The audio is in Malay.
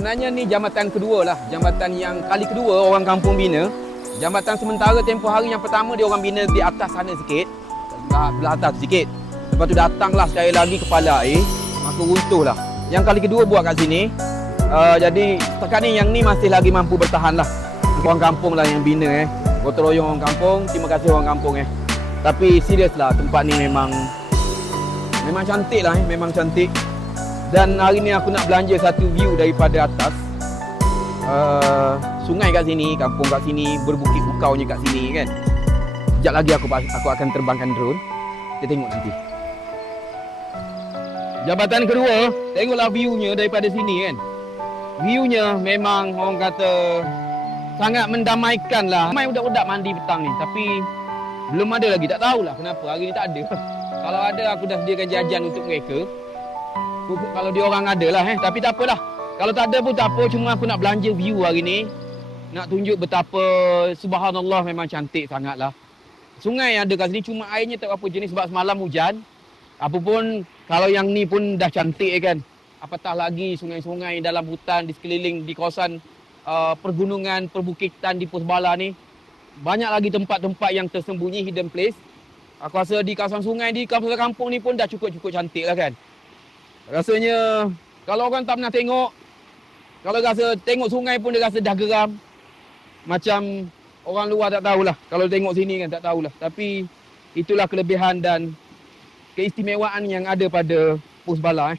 Sebenarnya ni jambatan kedua lah. Jambatan yang kali kedua orang kampung bina. Jambatan sementara tempoh hari yang pertama dia orang bina di atas sana sikit. Belah atas sikit. Lepas tu datanglah sekali lagi kepala air. Maka runtuh lah. Yang kali kedua buat kat sini. Jadi setakat ni yang ni masih lagi mampu bertahan lah. Orang kampung lah yang bina gotong royong orang kampung. Terima kasih orang kampung Tapi serius lah tempat ni memang cantik lah memang cantik. Dan hari ni aku nak belanja satu view daripada atas. Sungai kat sini, kampung kat sini, berbukit bukaunya kat sini kan. Sekejap lagi aku akan terbangkan drone. Kita tengok nanti. Jambatan kedua, tengoklah view-nya daripada sini kan. View-nya memang orang kata sangat mendamaikan lah. Ramai budak-budak mandi petang ni, tapi belum ada lagi. Tak tahulah kenapa hari ni tak ada. Kalau ada aku dah sediakan jajan untuk mereka. Kalau dia orang ada lah tapi tak apalah. Kalau tak ada pun tak apa, cuma aku nak belanja view hari ni. Nak tunjuk betapa subhanallah memang cantik sangatlah. Sungai yang ada kat sini cuma airnya tak apa jenis sebab semalam hujan. Apapun kalau yang ni pun dah cantik kan. Apatah lagi sungai-sungai dalam hutan di sekeliling di kawasan pergunungan, perbukitan di Pos Balar ni. Banyak lagi tempat-tempat yang tersembunyi, hidden place. Aku rasa di kawasan sungai, di kawasan kampung ni pun dah cukup-cukup cantik lah kan. Rasanya kalau orang tak pernah tengok, kalau rasa tengok sungai pun dia rasa dah geram. Macam orang luar tak tahulah. Kalau tengok sini kan tak tahulah. Tapi itulah kelebihan dan keistimewaan yang ada pada Pos Balar